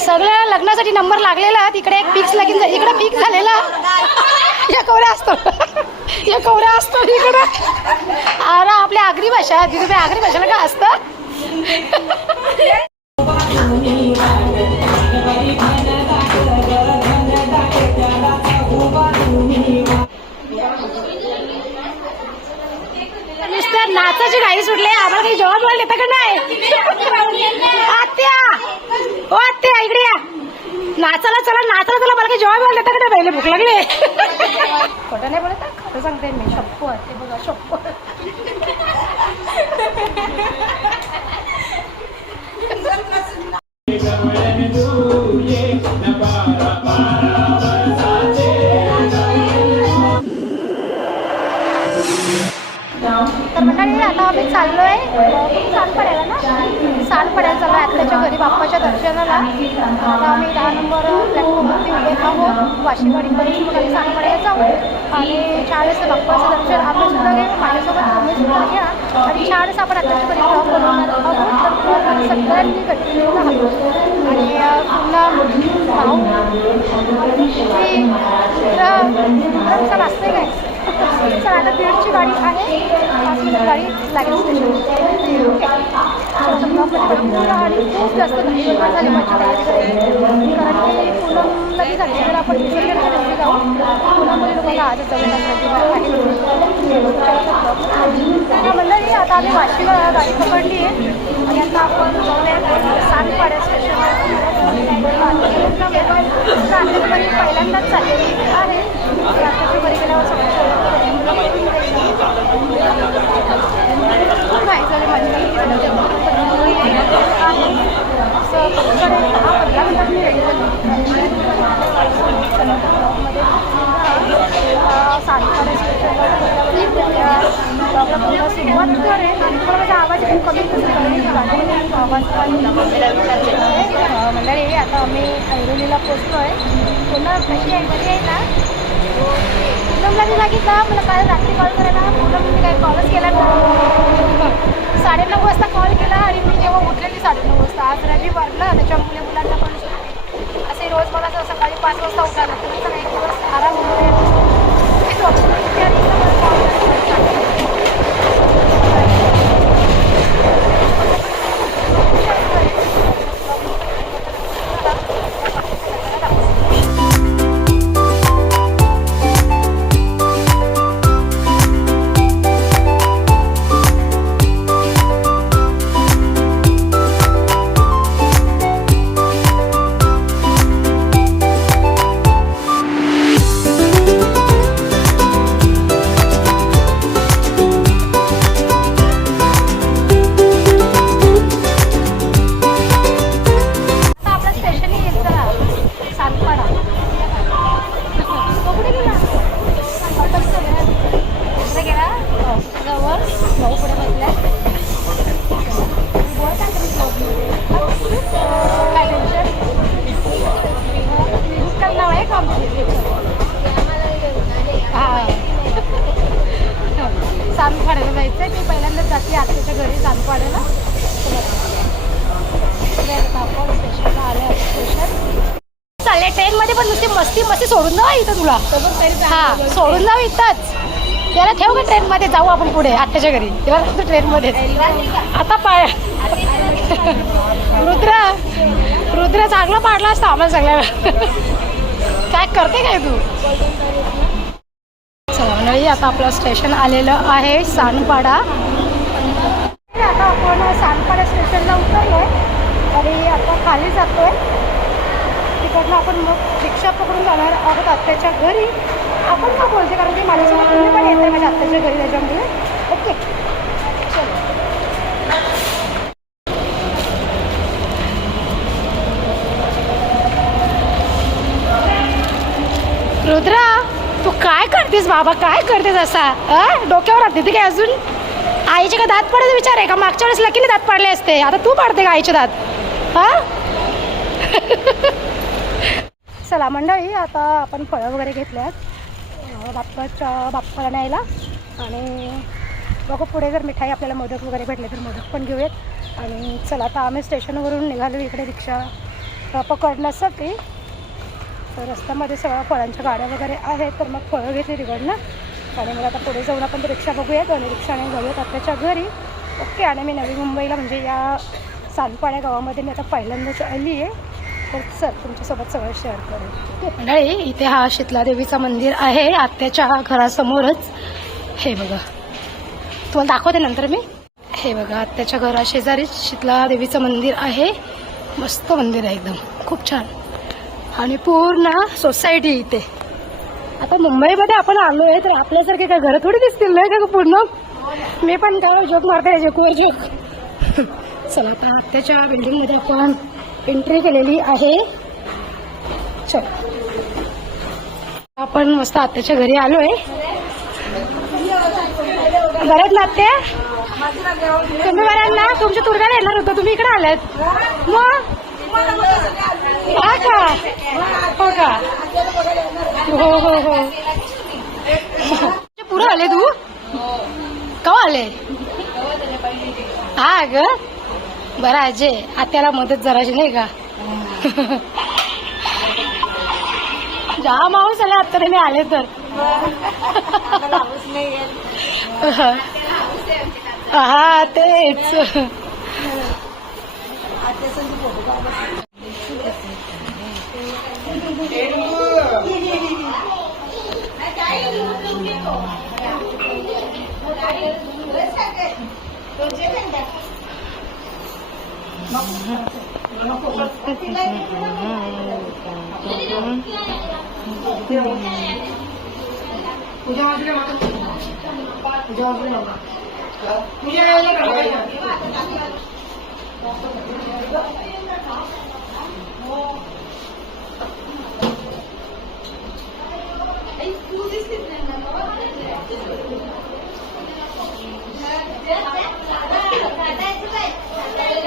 सगळ्या लग्नासाठी नंबर लागलेला तिकडे एक फिक्स लगीन इकडे फिक्स झालेला. या कवऱ्या असतो. या कवऱ्या असतो इकडे. अरे आपल्या आगरी भाषा तिथे आगरी भाषेला का असतं? नाचाची गाडी सुटले. आम्हाला काही जॉब मिळाले देता का नाही? आत्या! ओ ते इकडे या. नाचाला चला नाचाला चला मला काही जेव्हा मिळाले देता पहिले भूक लागली. खोटं नाही बोलत हा, खरं सांगते मी. शप्पो ते बघा शप्पो. तर मंडळी आता आम्ही चाललोय छान पडायला ना? साल पडायला चाललो आत्याच्या घरी बाप्पाच्या दर्शनाला. आता आम्ही दहा नंबर प्लॅटफॉर्मवरती उभे आहोत. वाशीवाडीपर्यंत मग आम्ही साल पडायला जाऊ. आणि चार वाजता बाप्पाचं दर्शन. आपण सुद्धा घ्या. माझ्यासोबत तुम्ही सुद्धा घ्या. आणि चार वाजता आपण आत्ताच्या घरी ब्लॉग बनवणार आहोत. तर ब्लॉग सगळ्यांनी कंटिन्यू राहतो आणि पुन्हा भाऊ. रुद्रांचा वाजते काय आता गाडी आहे. पाच मिनिट गाडी लागेल स्टेशन ओके. आणि खूप जास्त झाली माझी. तयारी कारण की झाली तर आपण दुसरीकडे जाऊ. तुम्हाला आजच मंडळी आता आम्ही वाशीला गाडी पकडली आहे. आणि आता आपण सातपाड्या स्टेशनवर पहिल्यांदाच चाललेली आहे घरी गेल्यावर सगळं नाही झालं माझी असं पटकन एक दहा पंधरा मिनिटात मी रेडी झाली साडेसाडे स्टेशनला सुरुवात करेन आणि मला माझा आवाज खूप कमी करेन आवाज मंडळी आता आम्ही ऐरोलीला पोचलो आहे पुन्हा कशी आहे बरी आहे ना पूनमला मी सांगितलं मला काल रात्री कॉल करायला पूनम मी काही कॉलच केला नाही साडेनऊ वाजता कॉल केला आणि मी जेव्हा उठलेली साडेनऊ वाजता आज रविवारला त्याच्यामुळे मुलांना पण सुट्टी. असे रोज मला सकाळी पाच वाजता उठायला लागतं ठेवमध्ये जाऊ आपण पुढे आत्याच्या घरी. तेव्हा ट्रेन मध्ये आता पाय. रुद्र रुद्र चांगला पाडला असता आम्हाला सगळ्या काय करते काय तू? चला मंडळी आता आपलं स्टेशन आलेलं आहे सानपाडा. आता आपण सानपाडा स्टेशनला उतरलो आहे आणि आता खाली जातो त्यातनं आपण मग रिक्षा पकडून जाणार आहोत आत्याच्या घरी. आपण का बोलते? कारण की माझ्यासोबत तुम्ही पण येते माझ्या आत्याच्या घरी त्याच्यामुळे. ओके. रुद्रा तू काय करतेस बाबा? काय करतेस असा? हा डोक्यावर राहते ते काय अजून? आईचे का दात पडायचा विचार आहे का? मागच्या वेळेस लकीने दात पाडले असते. आता तू पाडते का आईचे दात? हा चला मंडळी आता आपण फळं वगैरे घेतल्यात बाप्पाच्या बाप्पाला न्यायला. आणि बघू पुढे जर मिठाई आपल्याला मोदक वगैरे भेटले तर मोदक पण घेऊयात. आणि चला आता आम्ही स्टेशनवरून निघालो इकडे रिक्षा. पकडण्यासाठी. तर रस्त्यामध्ये सगळ्या फळांच्या गाड्या वगैरे आहेत तर मग फळं घेतली तिकडनं. आणि मग आता पुढे जाऊन आपण रिक्षा बघूयात आणि रिक्षाने जाऊयात आपल्याच्या घरी. ओके आणि मी नवी मुंबईला म्हणजे या सालपाड्या गावामध्ये मी आता पहिल्यांदाच आली आहे तर सर तुमच्यासोबत सगळं शेअर करेन. मंडळी इथे हा शीतलादेवीचं मंदिर आहे. आत्याच्या घरासमोरच. हे बघा. तुम्हाला दाखवते नंतर मी. हे बघा आत्याच्या घरा शेजारीच शीतला देवीचं मंदिर आहे. मस्त मंदिर आहे एकदम. खूप छान. आणि पूर्ण सोसायटी इथे. आता मुंबईमध्ये आपण आलो आहे तर आपल्यासारखे काय घरं थोडी दिसतील नाही का पूर्ण? मी पण काय जोक मारते जोकवर जोक चला आता आत्याच्या बिल्डिंगमध्ये आपण एंट्री केलेली आहे. चल. आपण मस्त आत्याच्या घरी आलो आहे बऱ्याच ना आत्या तुम्ही बऱ्याच ना तुमच्या तुरगाला येणार होतं तुम्ही इकडे आलात. मग? हा का? हो का? हो हो हो. पुढं आले तू? कवा आले? हा ग बरं आजे आत्याला मदत जराशी नाही का? जा माऊस आला आता मी आले तर. हा तेच. पूजा मंदिर पूजा मंदिर पूजा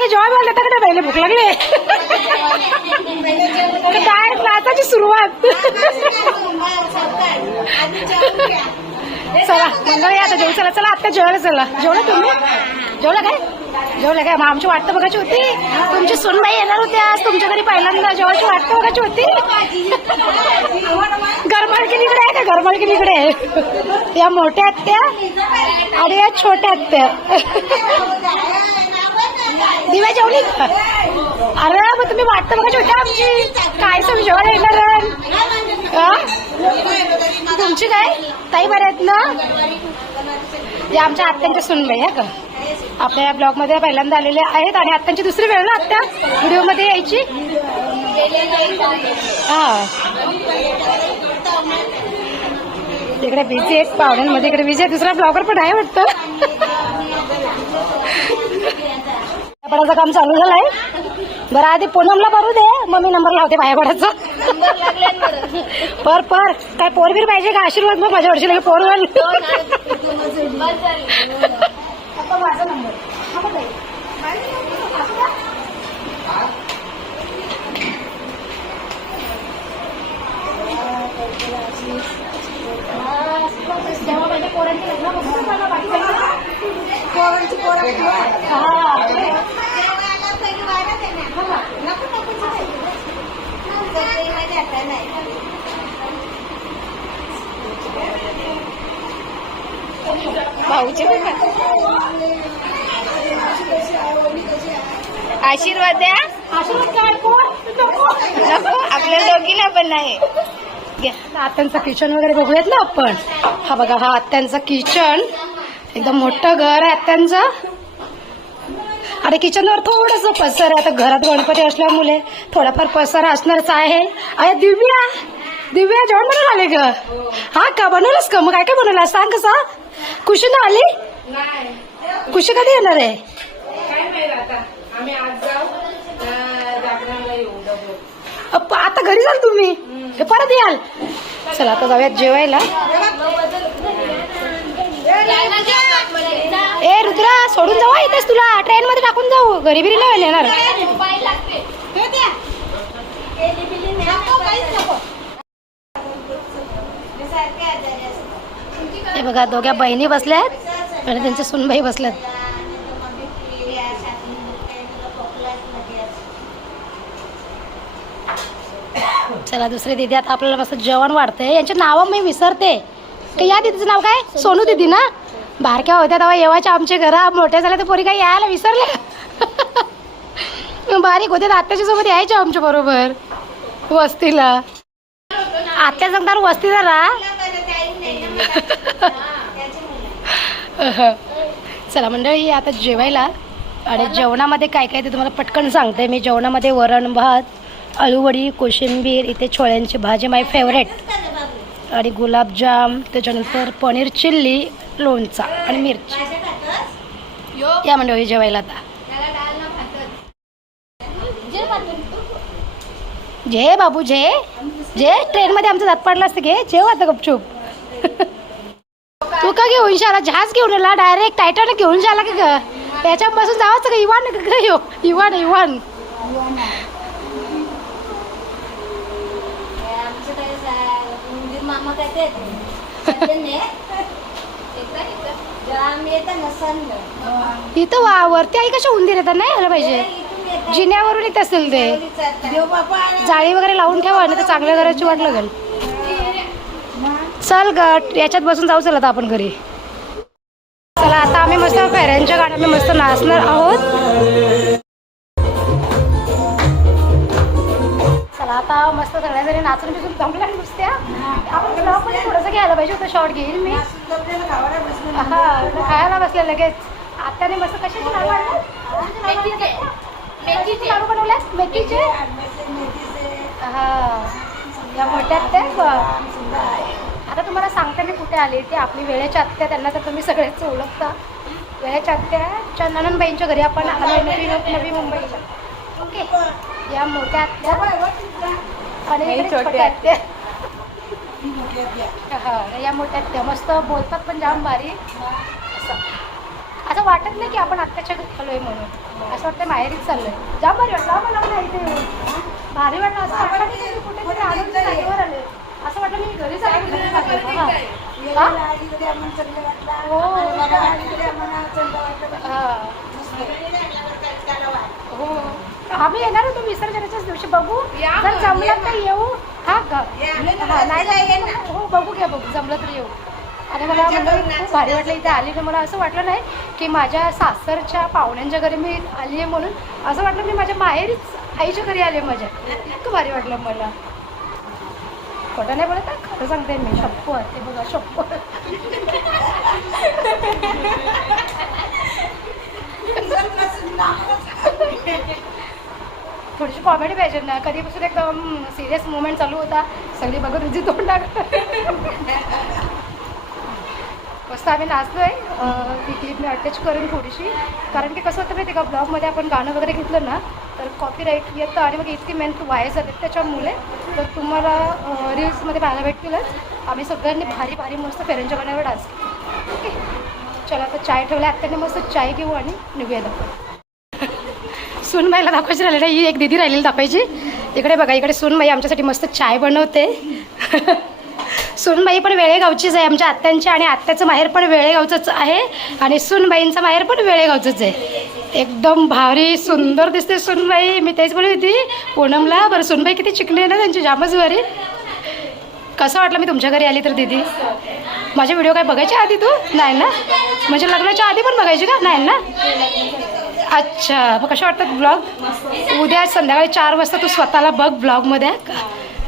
नाचाला जेव्हा मला काही जेवण पहिले भूक लागले. काय नाचाची सुरुवात. चला मंगळ या आता जेवू चला चला आत्ता जेवायला चला. जेवलं तुम्ही? जेवलं काय? जेवलं काय? मग आमची वाटतं बघायची होती. तुमची सुनबाई येणार होती आज. तुमच्या घरी पहिल्यांदा जेवायची वाटतं बघायची होती. गरमाळकीनीकडे आहे का? गरमाळकीनीकडे आहे? या मोठ्या आत्या आणि या छोट्या आत्या दिव्या जेवली? का? अरे मग तुम्ही वाटतं बघा छोट्या आमची. काय समज जेवायला येणार तुमची काय? ताई बऱ्या आहेत ना? या आमच्या आत्यांच्या सुनबाई आहे का? आपल्या या ब्लॉगमध्ये पहिल्यांदा आलेले आहेत आणि आत्यांची दुसरी वेळ ना आत्या? व्हिडिओमध्ये यायची? हा. इकडे बिझी आहेत पाहुण्यांमध्ये इकडे बिझी आहे दुसरा ब्लॉगर पण आहे वाटतं. पडायचं काम चालू झालंय. बरं आधी पूनमला भरू दे. मग मी नंबर लावते बाया पडायचा पर पर. काय पोरबीर पाहिजे का? आशीर्वाद मग माझ्या वर्षी लगे पोर माझा नंबर जेव्हा माझ्या पोरांची लग्न बघून मला वाटतं पोरांची भाऊचे पण? आशीर्वाद द्या नको. आपल्या दोघीला पण नाही. आत्यांचं किचन वगैरे बघूयात ना आपण. हा बघा हा आत्यांचं किचन. एकदम मोठं घर आहे आत्यांचं. आणि किचनवर थोडस पसर आहे. आता घरात गणपती असल्यामुळे थोडाफार पसर असणारच आहे. अरे दिव्या. दिव्या जेवण बनवून आले ग. हा का? बनवलंस का? मग काय काय बनवलं सांग कसं? खुशी ना आली खुशी कधी येणार आहे? आता. घरी जाल तुम्ही? हे परत याल? चला आता जाऊयात जेवायला. ए रुद्रा सोडून जाऊ इथेच तुला. ट्रेन मध्ये टाकून जाऊ. घरी बिरी नाही येणार. हे बघा दोघ्या बहिणी बसल्यात आणि त्यांच्या सुनबाई बसल्यात. चला दुसरी दिदी आता आपल्याला मस्त जेवण वाढते यांचे नावं मी विसरते. का या दिदीचं नाव काय? सोनू दिदी. ना? बारक्या होत्या तेव्हा येवाच्या आमच्या घरा मोठ्या झाल्या तर पोरी काही यायला विसरले बारीक होते आत्याच्या सोबत यायच्या आमच्या बरोबर. वस्तीला. आत्या सांगणार वस्तीला राहा चला मंडळी आता जेवायला. आणि जेवणामध्ये काय काय ते तुम्हाला पटकन सांगते. मी जेवणामध्ये वरण भात अळूवडी कोशिंबीर इथे छोळ्यांची भाजी माय फेवरेट आणि गुलाबजाम त्याच्यानंतर पनीर चिल्ली लोणचा आणि मिरची. या मंडळी जेवायला आता. जे बाबू जे. जे ट्रेनमध्ये आमचा दात पडला असतं घे जेव आता गपचूप. तू का घेऊन शाला जहाज घेऊन आला डायरेक्ट टायटाने घेऊन शाला का ग? त्याच्यापासून जावंच का इवान? का ग इवान इवान. मामा काय ते इथं वा वरती आई कशा उंदीर येतात नाही यायला पाहिजे? जिन्यावरून येत असेल ते. जाळी वगैरे लावून ठेवा आणि तर चांगल्या घराची वाट लागेल. चल ग याच्यात बसून जाऊ चला आता आपण घरी. चला आता आम्ही मस्त फेऱ्यांच्या गाण्यात मस्त नाचणार आहोत. चला आता मस्त सगळ्याजणी नाचून बिचून जमल्या नुसत्या. आपण ब्लॉग थोडंसं घ्यायला पाहिजे होतं शॉर्ट घेईल मी. हा खायला बसले लगेच. आत्याने मस्त कशाचे मेथीचे. लाडू बनवले मेथीचे? हा. या मोठ्या आत्या आहेत बघ. आता तुम्हाला सांगते मी कुठे आले. ते आपली वेळेच्या आत्या त्यांना तर तुम्ही सगळेच ओळखता. वेळेच्या आत्या चंदनबाईंच्या घरी आपण आलो नवी नवी मुंबईला. ओके. या मोठ्या आत्या. आणि छोट्या आत्या. हा या मोठ्या आत्या. मस्त बोलतात पण जाम भारी. असं. असं वाटत नाही की आपण आत्याच्या घरी आलोय म्हणून. असं वाटतं माहेरीच चाललोय. जाम भारी वाटलं. हा मला इथे. भारी वाटलं. असं वाटलं की मी कुठेतरी आलो आले असं वाटलं मी घरी चाललो घरी चाललोय. हा. हा? आम्ही येणार होतो विसर्जनाच्याच दिवशी. बघू. जर जमलं तर येऊ. हा का हा, हो बघू घ्या बघू. जमलं तर येऊ. आणि मला म्हणजे खूप भारी वाटलं इथे आली ना मला असं वाटलं नाही की माझ्या सासरच्या पाहुण्यांच्या घरी मी आली आहे म्हणून. असं वाटलं मी माझ्या माहेरीच आईच्या घरी आले माझ्या. इतकं भारी वाटलं मला. खोटं नाही बोलत? हा, खरं सांगते मी. शप्पथ ते बघा शप्पू थोडीशी कॉमेडी पाहिजे ना. कधीपासून एकदम सिरियस मुवमेंट चालू होता. सगळी बघत तुझी तोंड मस्त आम्ही नाचलो आहे ती क्लिप मी अटॅच करेन थोडीशी. कारण की कसं होतं माहिती का ब्लॉगमध्ये आपण गाणं वगैरे घेतलं ना तर कॉपीराईट येतं आणि मग इतकी मेहनत वाया जाते त्याच्यामुळे. तर तुम्हाला रील्समध्ये पाहायला भेटतीलच. आम्ही सगळ्यांनी भारी भारी मस्त फेऱ्यांच्या गाण्यावर डान्स ओके? चला आता चाय ठेवल्या आत्ताने मस्त चाय घेऊ आणि निघूया दाखव सुनबाईला दाखवायची राहिली नाही ही एक दिदी राहिलेली दाखवायची. इकडे बघा इकडे सुनबाई आमच्यासाठी मस्त चाय बनवते. सुनबाई पण वेळेगावचीच आहे. आमच्या आत्यांची आणि आत्याचं माहेर पण वेळेगावचंच आहे. आणि सुनबाईंचं माहेर पण वेळेगावचंच आहे. एकदम भारी सुंदर दिसते सुनबाई. मी तेच बोलत होती पूनमला बरं सुनबाई किती चिकली आहे ना त्यांची जामच भारी. कसं वाटलं मी तुमच्या घरी आली तर दिदी? माझे व्हिडिओ काय बघायचे आधी तू? नाही ना? म्हणजे लग्नाच्या आधी पण बघायची का? नाही ना? अच्छा मग कशा वाटतात ब्लॉग उद्या संध्याकाळी चार वाजता तू स्वतःला बघ ब्लॉगमध्ये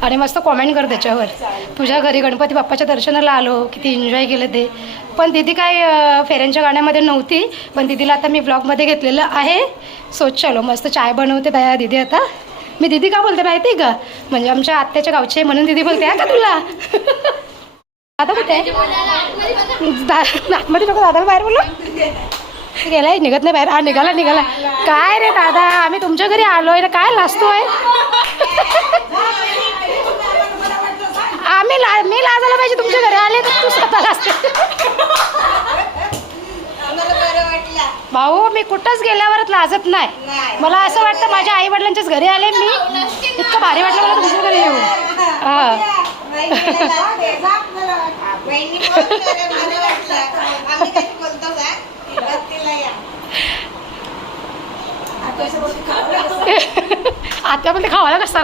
आणि मस्त कॉमेंट कर त्याच्यावर. तुझ्या घरी गणपती बाप्पाच्या दर्शनाला आलो किती एन्जॉय केलं ते. पण दिदी काय फेऱ्यांच्या गाण्यामध्ये नव्हती पण दिदीला आता मी ब्लॉगमध्ये घेतलेलं आहे. सो चलो मस्त चाय बनवते दया दिदी आता. मी दिदी का बोलते माहिती आहे का? म्हणजे आमच्या आत्याच्या गावचे म्हणून दिदी बोलते का तुला? दादा कुठे आतमध्ये नको दादा बाहेर बोललो गेलाय निघत नाही बाहेर. हा निघाला निघाला. काय रे दादा आम्ही तुमच्या घरी आलोय ना काय लाजतोय आम्ही ला मी लाजायला पाहिजे तुमच्या घरी आले तर तू स्वतः लाजते भाऊ मी कुठंच गेल्यावरच लाजत नाही. मला असं वाटतं माझ्या आई वडिलांच्याच घरी आले मी. इतकं भारी वाटलं मला तुमच्या घरी येऊ हा. आता पण ते खावायला कसं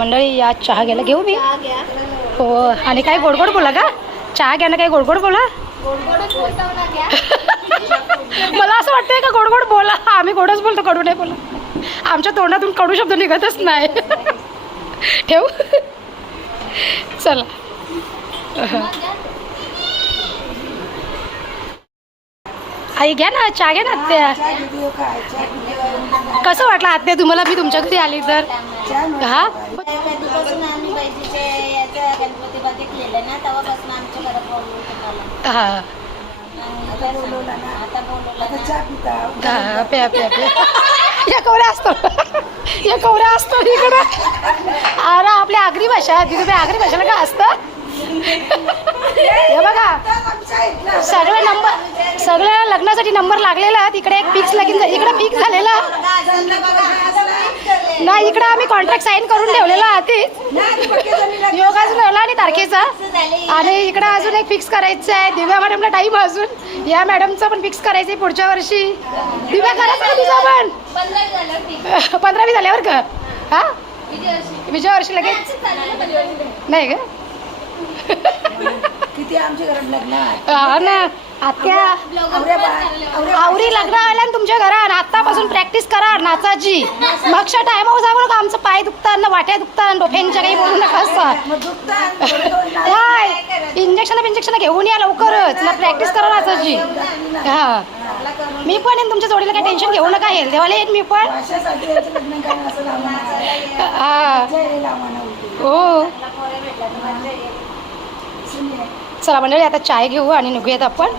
मंडळी या चहा घ्यायला घेऊ मी? हो आणि काय गोडगोड बोला का? चहा घ्या ना काय गोडगोड बोला? मला असं वाटतंय का गोड गोड बोला? आम्ही गोडच बोलतो कडू नाही बोला आमच्या तोंडातून कडू शब्द निघतच नाही. ठेव? चला. आई घ्या ना चहा घ्या ना आत्या. कसं वाटलं आत्या तुम्हाला? मी तुमच्या घरी आली तर. हा? कधीपासून आम्ही बाईजीचे याचं गणपती ना तेव्हापासून आमच्या घरात बोलवून तुम्हाला हा. आता बोलवलं ना. आता बोलवलं ना. हा प्या प्या प्या. या कवऱ्या असतो. या कवऱ्या असतो इकडं. अरे आपल्या आगरी भाषा तिथे आगरी भाषेला काय असतं? हे बघा. सगळे नंबर सगळ्या लग्नासाठी नंबर लागलेला तिकडे एक फिक्स लगीन इकडे फिक्स झालेला नाही इकडे आम्ही कॉन्ट्रॅक्ट साईन करून ठेवलेला आधी. योग अजून आला आणि तारखेचा. आणि इकडे अजून एक फिक्स करायचं आहे. दिव्या मॅडमला टाईम अजून. या मॅडमचं पण फिक्स करायचं आहे पुढच्या वर्षी. दिव्या करायचं का तुझं पण. पंधरावी झाल्यावर का हा? विजय वर्षी. लगेच. नाही का किती आमच्या घरात लग्न हा ना. आत्या आवरी लग्न आल्या ना तुमच्या घरात आतापासून प्रॅक्टिस करा नाचाची मागच्या टायमावर सांगू नका आमचं पाय दुखतात ना वाट्या दुखतात डोफ्यांच्या काही बोलू नका असं. काय इंजेक्शन इंजेक्शन घेऊन या लवकरच. ना प्रॅक्टिस करा नाचाची हा. मी पण येईन तुमच्या जोडीला काही टेन्शन घेऊ नका हेल देवाला येईन मी पण. हा. हो. चला मंडळी आता चाय घेऊ आणि निघूयात आपण.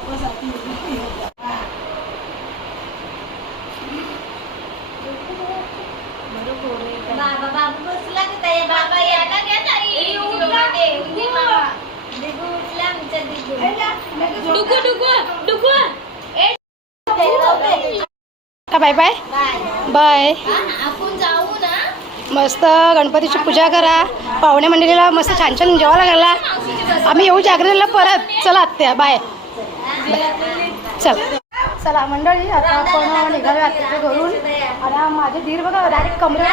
Bye bye? बाय. आपण जाऊ ना. मस्त गणपतीची पूजा करा. पाहुणे मंडळीला मस्त छान छान जेवायला लागला आम्ही येऊ जागरणीला परत. चला आत्या बाय. चल. चला मंडळी आता आपण निघालो आत्याच्या घरून. आणि माझे धीर बघा डायरेक्ट कमरे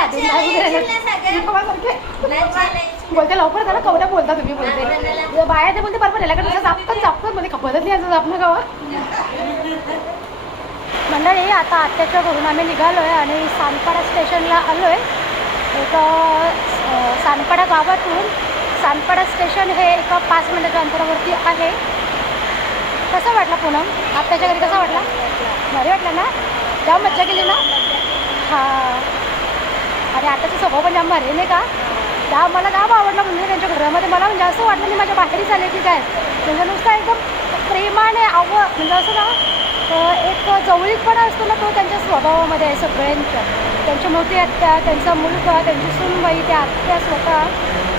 बोलते लवकर झालं कवड्या बोलता तुम्ही बोलते. बाया ते बोलते बरोबर याला कसं जापतात जापतात म्हणजे खपतच नाही असं जापणं गावा मंडळी आता आत्याच्या घरून आम्ही निघालो आहे आणि सानपाडा स्टेशनला आलो आहे एक सानपाडा गावातून सानपाडा स्टेशन हे एका पाच मिनिटाच्या अंतरावरती आहे. कसं वाटलं पूनम? आत्ताच्या घरी कसा वाटला? भारी वाटलं ना? जाम मज्जा केली ना? हां. आणि आताचा स्वभाव पण जाम भारी नाही का? त्या मला जाम आवडलं म्हणजे त्यांच्या घरामध्ये. मला म्हणजे असं वाटलं मी माझ्या बाहेरच आले की काय? म्हणजे नुसतं एकदम प्रेमाने आव म्हणजे असं ना अं, एक जवळीकपणा असतो ना तो त्यांच्या स्वभावामध्ये आहे सगळ्यांच्या त्यांची मोठी आत्या त्यांचा मुलगा त्यांची सूनबाई त्या आत्या स्वतः.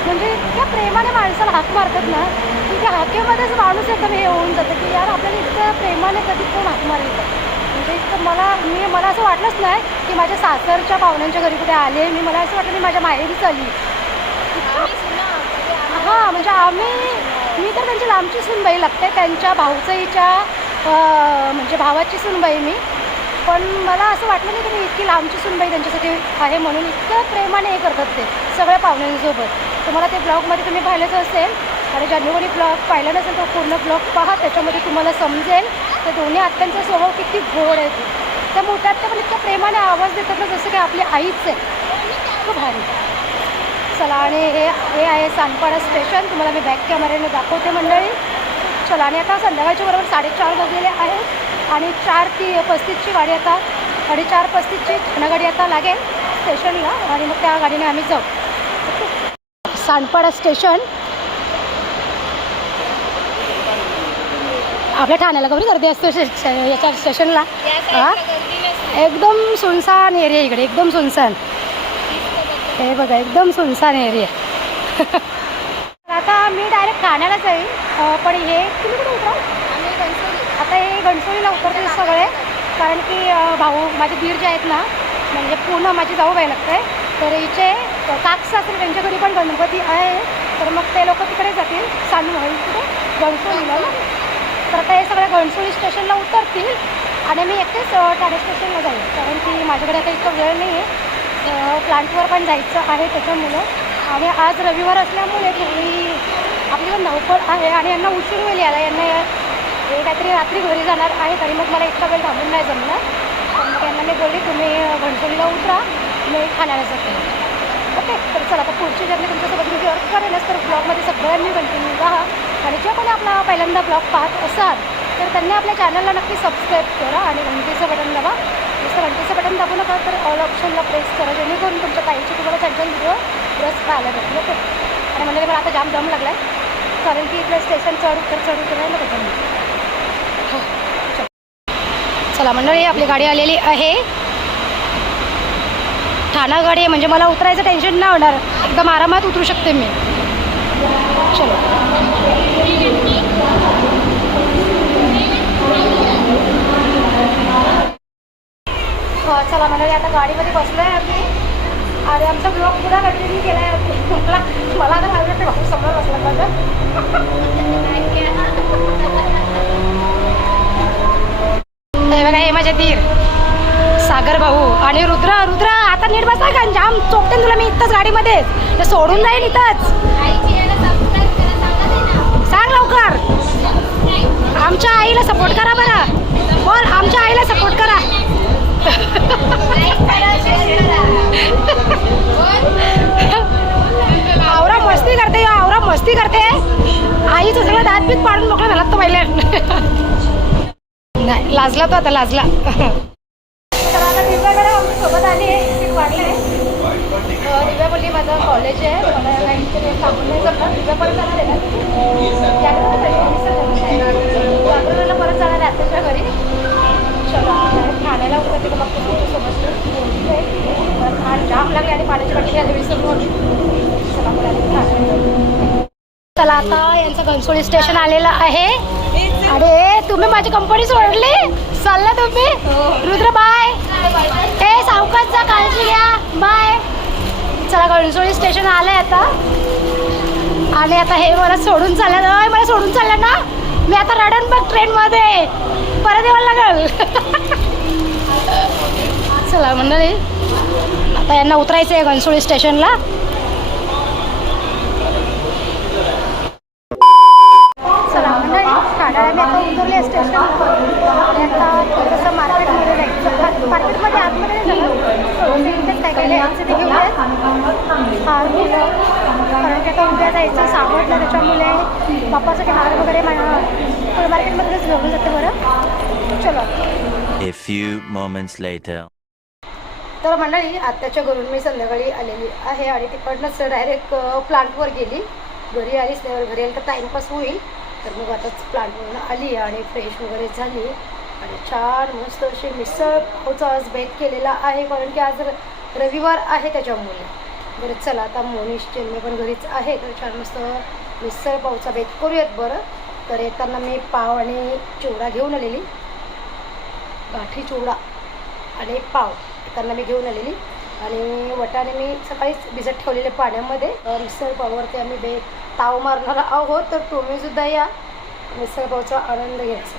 म्हणजे इतक्या प्रेमाने माणसाला हाक मारतात ना की त्या हाकेमध्येच माणूस एकदम हे होऊन जातं की यार आपल्याला इतकं प्रेमाने कधी कोण हाक मारेल? म्हणजे इतकं मला मी मला असं वाटलंच नाही की माझ्या सासरच्या पाहुण्यांच्या घरी कुठे आले. मी मला असं वाटलं मी माझ्या माहेरीच आली हां म्हणजे आम्ही मी तर त्यांची लांबची सुनबाई लागते. त्यांच्या भाऊचाईच्या म्हणजे भावाची सुनबाई मी. पण मला असं वाटलं नाही की मी इतकी लांबची सुनबाई त्यांच्यासाठी आहे म्हणून इतकं प्रेमाने हे करतात ते सगळ्या पाहुण्यांसोबत. तुम्हाला ते ब्लॉगमध्ये तुम्ही पाहिलंच असेल. आणि ज्यांनी कोणी ब्लॉग पाहिला नसेल तो पूर्ण ब्लॉग पहा त्याच्यामध्ये तुम्हाला समजेल. तर दोन्ही आत्यांचा स्वभाव किती गोड आहे त्या मोठ्या आत्या पण इतक्या प्रेमाने आवाज देतात ना जसं की आपली आईच आहे. खूप भारी. चला आणि हे हे आहे सानपाडा स्टेशन तुम्हाला मी बॅक कॅमेऱ्याने दाखवते मंडळी. चला. आणि आता संध्याकाळच्या बरोबर साडेचार वाजलेले आहेत. आणि चार ती पस्तीसची गाडी आता आणि चार पस्तीसची गाडी आता लागेल स्टेशनला. आणि मग त्या गाडीने आम्ही जाऊ. ओके. सानपाडा स्टेशन. आपल्या ठाण्याला गौरी गर्दी असते याच्या स्टेशनला? हा? एकदम सुनसान एरिया इकडे एकदम सुनसान. हे बघा एकदम सुनसान एरिया. मी डायरेक्ट ठाण्याला जाईल. अं, पण हे तुम्ही कुठे उतरा आता हे गणसोलीला उतरते सगळे. कारण की भाऊ माझे दीर जे आहेत ना म्हणजे पूर्ण माझी जाऊ बाई लागते. तर हिचे काकसासरे त्यांच्या घरी पण गणपती आहे. तर मग ते लोक तिकडे जातील. सांगू कुठे गणसोलीला ना. तर आता हे सगळे गणसोली स्टेशनला उतरतील. आणि मी एकटेच ठाणे स्टेशनला जाईल. कारण की माझ्याकडे आता इतकं वेळ नाही आहे प्लांटवर पण जायचं आहे त्याच्यामुळं. आणि आज रविवार असल्यामुळे थोडी आपली पण धावपळ आहे आणि यांना उशीर होईल याला यांना हे काहीतरी रात्री घरी जाणार आहे तरी मग मला इतका वेळ थांबून नाही जमणार. तर मग यांना मी बोलली तुम्ही घणसोलीला उतरा मी ठाण्याला जाते. ओके तर चला आता पुढची जर्नी तुमच्यासोबत मी वर्क करेनच तर ब्लॉगमध्ये सगळ्यांनी कंटिन्यू राहा. आणि जे कोणी आपला पहिल्यांदा ब्लॉग पाहत असाल तर त्यांनी आपल्या चॅनलला नक्की सबस्क्राईब करा आणि घंटीचं बटन दाबा. नुसतं घंटीचं बटन दाबू नका तर ऑल ऑप्शनला प्रेस करा जेणेकरून तुमच्या पाहिजे तुम्हाला चॅनल व्हिडिओ रस पाहायला भेटेल. ओके? आणि म्हणजे मला आता जाम दम लागला आहे कारण की इथलं स्टेशन चढ उतर चढ उतर राहिलं का हो, चला. मंडळी आपली गाडी आलेली आहे. ठाणा गाडी आहे म्हणजे मला उतरायचं टेन्शन नाही होणार. एकदम आरामात उतरू शकते मी. चलो. हो, चला मंडळी आता गाडीमध्ये बसलो आहे आम्ही. आणि आमचा ब्लॉग पुरा कंटिन्यू केला आहे मला आता समोर बसला माझं बघा हे सागर भाऊ आणि रुद्र रुद्र आता नीट बसा का जाम चोपते तुला मी इथंच गाडीमध्ये. सोडून जाईन इथंच. सांग लवकर. आमच्या आईला सपोर्ट करा बरं. बोल आमच्या आईला सपोर्ट करा. आवरा मस्ती करते या. मस्ती करते. आईचं सगळं दात बीत पाडून मोकळं झाला तो पहिले. नाही लाजला तो आता लाजला. तर आता दिव्याकडे आमच्यासोबत आली आहे सीट दिव्या बोलली माझं कॉलेज आहे. मला काही सांगून नाही जमणार दिव्या पण जाणार आहे ना? पोलीस स्टेशन आलेलं आहे. अरे तुम्ही माझी कंपनी सोडली? चालला तुम्ही? रुद्र बाय हे सावकाश जा काळजी घ्या. बाय चला घनसोली स्टेशन आलंय आता. आणि आता हे मला सोडून चाललं. अय, मला सोडून चाललं ना. मी आता रडन बघ ट्रेनमध्ये. परत यावं लागल. चला मंडळी. आता यांना उतरायचं आहे घनसोली स्टेशनला चला मंडळी ठाण्याला मी आता उतरले स्टेशन आणि आता थोडंसं मार्केटमध्ये जायचं मार्केटमध्ये आतमध्ये नाही झालं थोडंसं इथेच काय काय घ्यायचं ते घेऊयात हार फुलं कारण की आता उद्या जायचं सावडलं त्याच्यामुळे बाप्पासाठी हार वगैरे मला थोडं मार्केटमध्येच घेऊन जाते बरं चलो. A few moments later. तर मंडळी आत्याच्या घरून मी संध्याकाळी आलेली आहे आणि तिकडनंच डायरेक्ट प्लांटवर गेली. घरी आलीच नाही घरी आली तर टाईमपास होईल. तर मग आताच प्लांटवरून आली आणि फ्रेश वगैरे झाली. आणि छान मस्त अशी मिसळ पावचा आज बेत केलेला आहे कारण की आज र- रविवार आहे त्याच्यामुळे. बरं चला आता मोनिश चेन्नई पण घरीच आहे तर छान मस्त मिसळ पावचा बेत करूयात बरं. तर येताना मी पाव आणि चिवडा घेऊन आलेली. गाठी चिवडा आणि पाव त्यांना मी घेऊन आलेली. आणि वटाने मी सकाळीच भिजत ठेवलेले पाण्यामध्ये. मिसळ पाववरती आम्ही बे ताव मारणार आहोत तर तुम्ही सुद्धा या. मिसळपावचा आनंद घ्यायचा.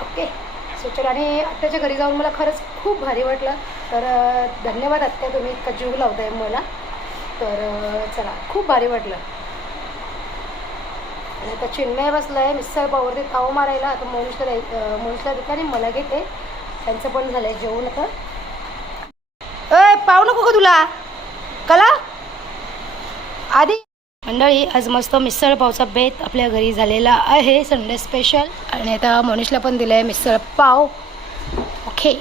ओके? सो आणि आत्याच्या घरी जाऊन मला खरंच खूप भारी वाटलं. तर धन्यवाद आत्या तुम्ही इतका जीव लावताय मला. तर चला खूप भारी वाटलं. आणि आता चिन्मय बसलं आहे मिसळ पावरती ताव मारायला. आता मनुष्यला मनुष्यला देते आणि मला घेते. त्यांचं पण झालं आहे जेवण आता. अय पाव नको का तुला? कला? आधी मंडळी आज मस्त मिसळ पावचा बेत आपल्या घरी झालेला आहे. संडे स्पेशल आणि आता मनीषला पण दिलं आहे मिसळ पाव. ओके